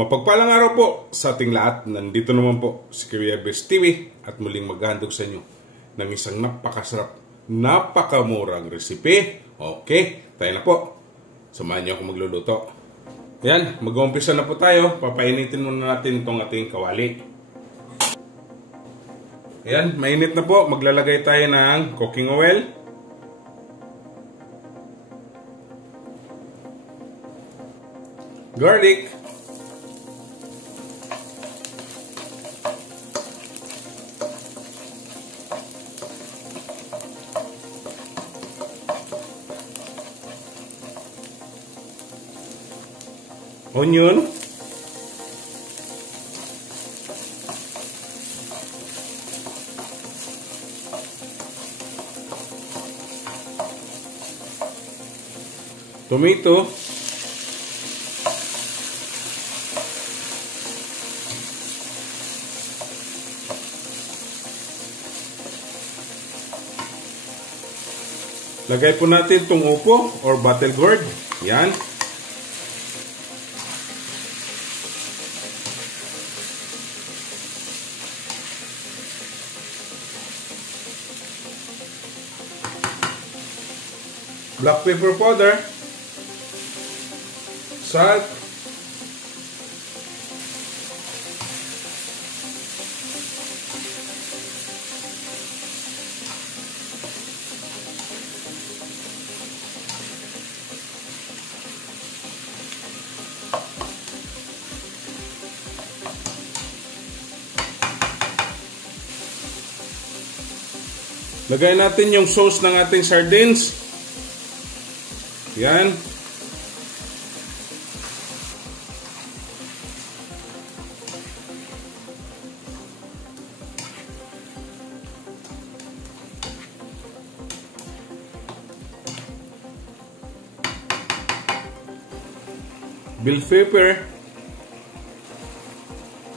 Mapagpalang araw po sa ating lahat. Nandito naman po si Kuya Bes TV at muling maghahandog sa inyo ng isang napakasarap, napakamurang recipe. Okay, tayo na po. Samahan niyo ako magluluto. Yan, mag-uumpisa na po tayo. Papainitin muna natin itong ating kawali. Yan, mainit na po. Maglalagay tayo ng cooking oil. Garlic. Onion. Tomato. Lagay po natin itong upo or battle gourd. Yan. Black pepper powder, salt, lagay natin yung sauce ng ating sardines. Yan. Bell pepper.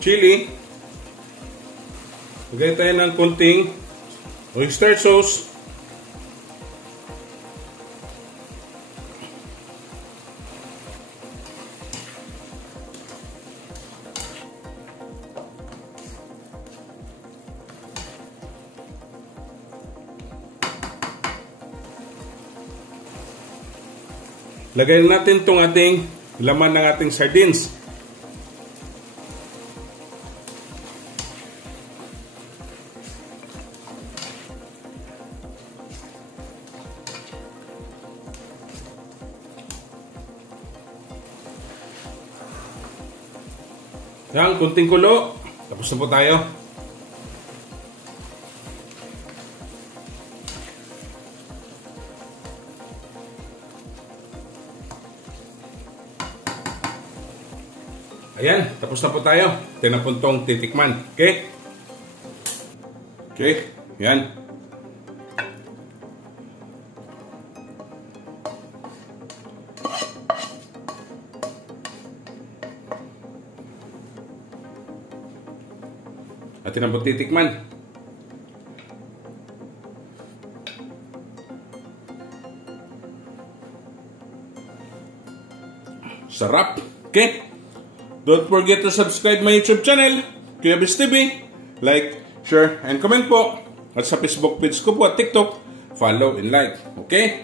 Chili. Lagay tayo ng konting oyster sauce. Lagay natin itong ating laman ng ating sardines. Yan, kunting kulo. Tapos na po tayo. Ayan, tapos na po tayo. Ito na po itong titikman. Okay? Okay, yan. At ito na po titikman. Sarap. Okay? Don't forget to subscribe my YouTube channel, Kuya Bes TV. Like, share, and comment po. At sa Facebook page ko po at TikTok, follow and like. Okay?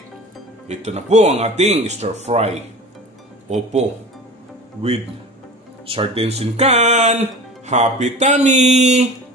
Ito na po ang ating stir fry. Opo. With sardines in can. Happy tummy!